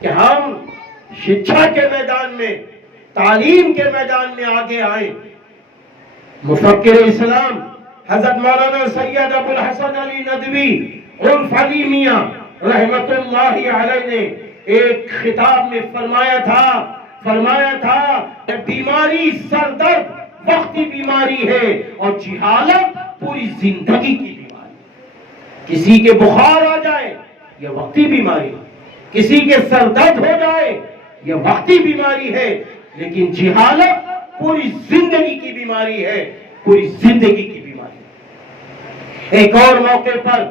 کہ ہم شکشا کے میدان میں، تعلیم کے میدان میں آگے آئیں۔ مفکر اسلام حضرت مولانا سید ابو الحسن علی ندوی عرف علی میاں رحمت اللہ علیہ نے ایک خطاب میں فرمایا تھا کہ بیماری سر درد وقتی بیماری ہے اور جہالت پوری زندگی کی بیماری۔ کسی کے بخار آ جائے یہ وقتی بیماری، کسی کے سر درد ہو جائے یہ وقتی بیماری ہے، لیکن جہالت پوری زندگی کی بیماری ہے، پوری زندگی کی بیماری ہے۔ ایک اور موقع پر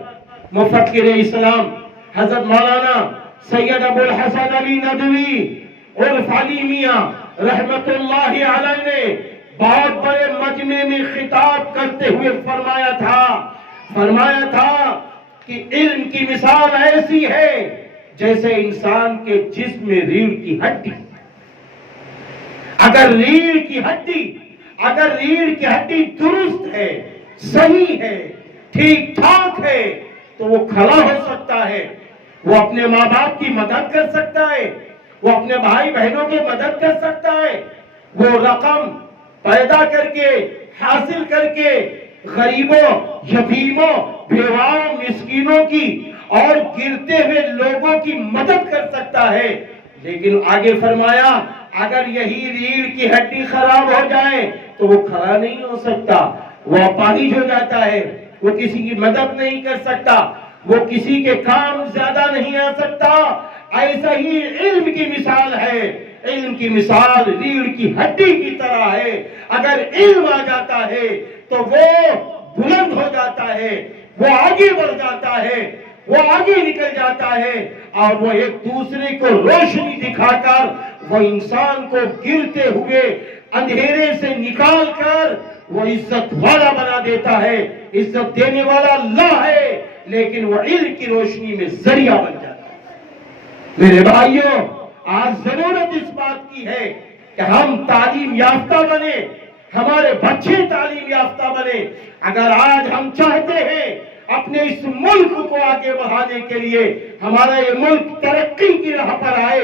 مفکر اسلام حضرت مولانا سید ابو الحسن علی ندوی عرف علی میاں رحمت اللہ علیہ نے بہت بڑے مجمع میں خطاب کرتے ہوئے فرمایا تھا کہ علم کی مثال ایسی ہے جیسے انسان کے جسم میں ریڑھ کی ہڈی۔ اگر ریڑھ کی ہڈی درست ہے، صحیح ہے، ٹھیک ٹھاک ہے تو وہ کھڑا ہو سکتا ہے، وہ اپنے ماں باپ کی مدد کر سکتا ہے، وہ اپنے بھائی بہنوں کی مدد کر سکتا ہے، وہ رقم پیدا کر کے حاصل کر کے غریبوں، یتیموں، بیواؤں، مسکینوں کی اور گرتے ہوئے لوگوں کی مدد کر سکتا ہے۔ لیکن آگے فرمایا اگر یہی ریڑھ کی ہڈی خراب ہو جائے تو وہ کھڑا نہیں ہو سکتا، وہ اپاہج ہو جاتا ہے، وہ کسی کی مدد نہیں کر سکتا، وہ کسی کے کام زیادہ نہیں آ سکتا۔ ایسا ہی علم کی مثال ہے، علم کی مثال ریڑھ کی ہڈی کی طرح ہے۔ اگر علم آ جاتا ہے تو وہ بلند ہو جاتا ہے، وہ آگے بڑھ جاتا ہے، وہ آگے نکل جاتا ہے اور وہ ایک دوسرے کو روشنی دکھا کر وہ انسان کو گرتے ہوئے اندھیرے سے نکال کر وہ عزت والا بنا دیتا ہے۔ عزت دینے والا اللہ ہے لیکن وہ علم کی روشنی میں ذریعہ بن جاتا ہے۔ میرے بھائیوں، آج ضرورت اس بات کی ہے کہ ہم تعلیم یافتہ بنے، ہمارے بچے تعلیم یافتہ بنے۔ اگر آج ہم چاہتے ہیں اپنے اس ملک کو آگے بڑھانے کے لیے، ہمارا یہ ملک ترقی کی راہ پر آئے،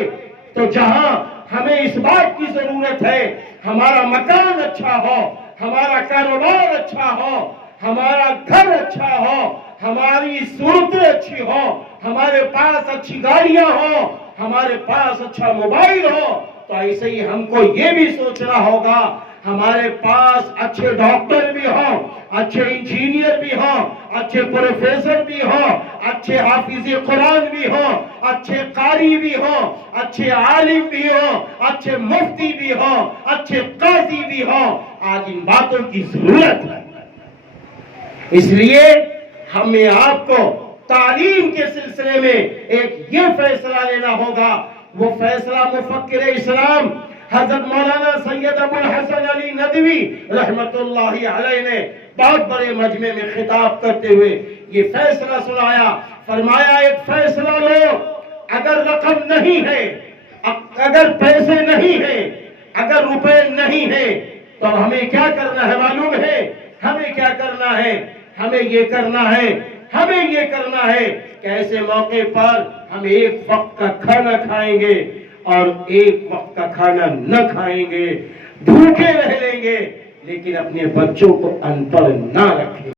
تو جہاں ہمیں اس بات کی ضرورت ہے ہمارا مکان اچھا ہو، ہمارا کاروبار اچھا ہو، ہمارا گھر اچھا ہو، ہماری صورتیں اچھی ہو، ہمارے پاس اچھی گاڑیاں ہو، ہمارے پاس اچھا موبائل ہو، تو ایسے ہی ہم کو یہ بھی سوچنا ہوگا ہمارے پاس اچھے ڈاکٹر بھی ہوں، اچھے انجینئر بھی ہوں، اچھے پروفیسر بھی ہوں، اچھے حافظ قرآن بھی ہوں، اچھے قاری بھی ہوں، اچھے عالم بھی ہوں، اچھے مفتی بھی ہوں، اچھے قاضی بھی ہوں۔ آج ان باتوں کی ضرورت ہے، اس لیے ہمیں آپ کو تعلیم کے سلسلے میں ایک یہ فیصلہ لینا ہوگا۔ وہ فیصلہ مفکر اسلام حضرت مولانا سید ابو الحسن علی ندوی رحمت اللہ علیہ نے بہت بڑے مجمع میں خطاب کرتے ہوئے یہ فیصلہ سنایا۔ فرمایا ایک فیصلہ لو، اگر رقم نہیں ہے، اگر پیسے نہیں ہیں، اگر روپے نہیں ہیں تو ہمیں کیا کرنا ہے معلوم ہے؟ ہمیں کیا کرنا ہے؟ ہمیں یہ کرنا ہے کہ ایسے موقع پر ہم ایک وقت کا کھانا کھائیں گے اور ایک وقت کا کھانا نہ کھائیں گے، بھوکے رہ لیں گے لیکن اپنے بچوں کو ان پڑھ نہ رکھیں۔